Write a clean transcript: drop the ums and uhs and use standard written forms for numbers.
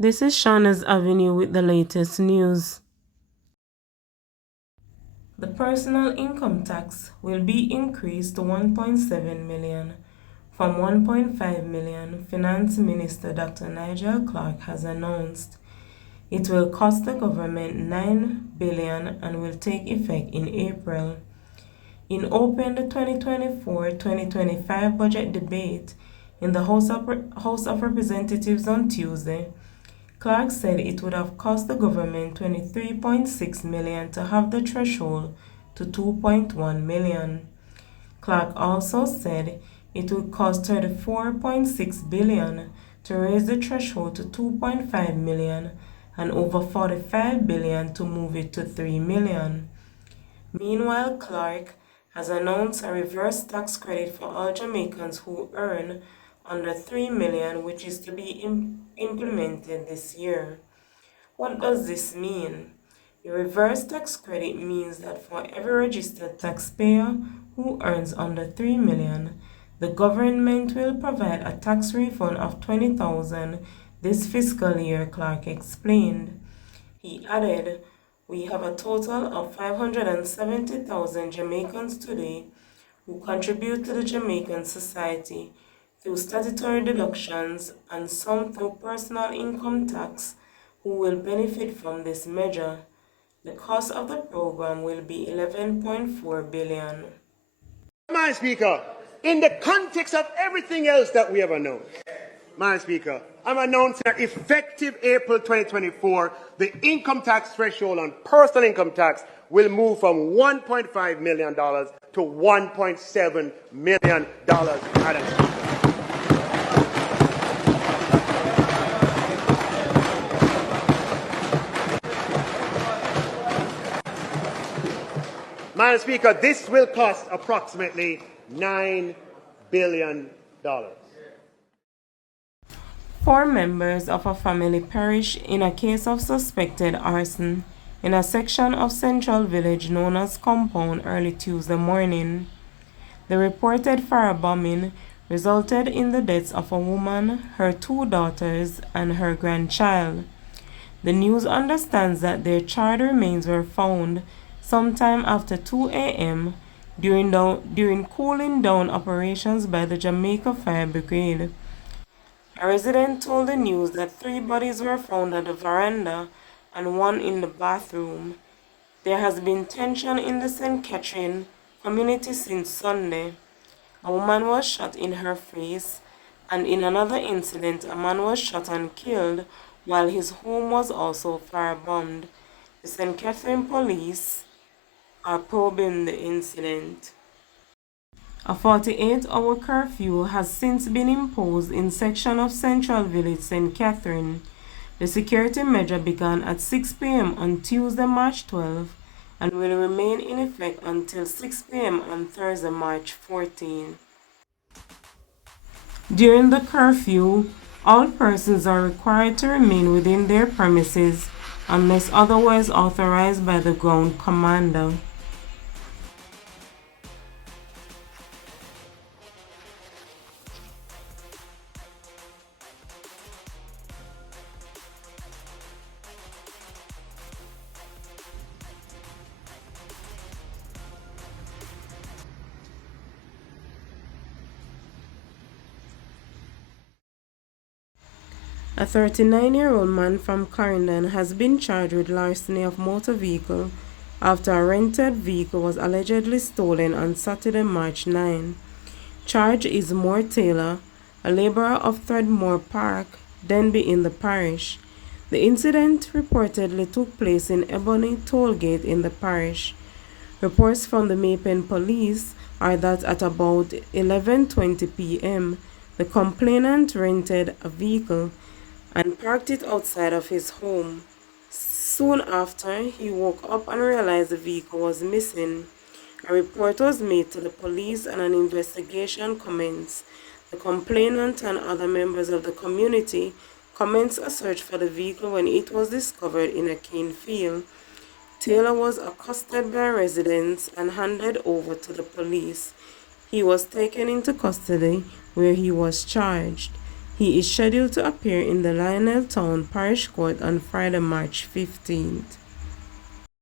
This is Shauna's Avenue with the latest news. The personal income tax will be increased to 1.7 million from 1.5 million, Finance Minister Dr. Nigel Clark has announced. It will cost the government 9 billion and will take effect in April. In open the 2024-2025 budget debate in the House of Representatives on Tuesday, Clark said it would have cost the government 23.6 million to have the threshold to 2.1 million. Clark also said it would cost 34.6 billion to raise the threshold to 2.5 million and over 45 billion to move it to 3 million. Meanwhile, Clark has announced a reverse tax credit for all Jamaicans who earn under 3 million, which is to be implemented this year. What does this mean? The reverse tax credit means that for every registered taxpayer who earns under 3 million, the government will provide a tax refund of 20,000 this fiscal year, Clark explained. He added, "We have a total of 570,000 Jamaicans today who contribute to the Jamaican society through statutory deductions and some through personal income tax who will benefit from this measure. The cost of the program will be 11.4 billion." Madam Speaker, in the context of everything else that we have announced, Madam Speaker, I'm announcing that effective April 2024, the income tax threshold on personal income tax will move from $1.5 million to $1.7 million, Madam Speaker. Madam Speaker, this will cost approximately $9 billion. 4 members of a family perished in a case of suspected arson in a section of Central Village known as Compound early Tuesday morning. The reported firebombing resulted in the deaths of a woman, her 2 daughters, and her grandchild. The news understands that their charred remains were found sometime after 2 a.m. during cooling down operations by the Jamaica Fire Brigade. A resident told the news that 3 bodies were found at the veranda and 1 in the bathroom. There has been tension in the St. Catherine community since Sunday. A woman was shot in her face, and in another incident, a man was shot and killed while his home was also firebombed. The St. Catherine police are probing the incident. A 48-hour curfew has since been imposed in section of Central Village, St. Catherine. The security measure began at 6 p.m. on Tuesday, March 12, and will remain in effect until 6 p.m. on Thursday, March 14. During the curfew, all persons are required to remain within their premises unless otherwise authorized by the ground commander. A 39-year-old man from Clarendon has been charged with larceny of motor vehicle after a rented vehicle was allegedly stolen on Saturday, March 9. Charge is Moore Taylor, a laborer of Threadmore Park, Denby in the parish. The incident reportedly took place in Ebony Tollgate in the parish. Reports from the Maypen police are that at about 11:20 p.m., the complainant rented a vehicle and parked it outside of his home. Soon after, he woke up and realized the vehicle was missing. A report was made to the police and an investigation commenced. The complainant and other members of the community commenced a search for the vehicle when it was discovered in a cane field. Taylor was accosted by residents and handed over to the police. He was taken into custody where he was charged. He is scheduled to appear in the Lioneltown Parish Court on Friday, March 15th.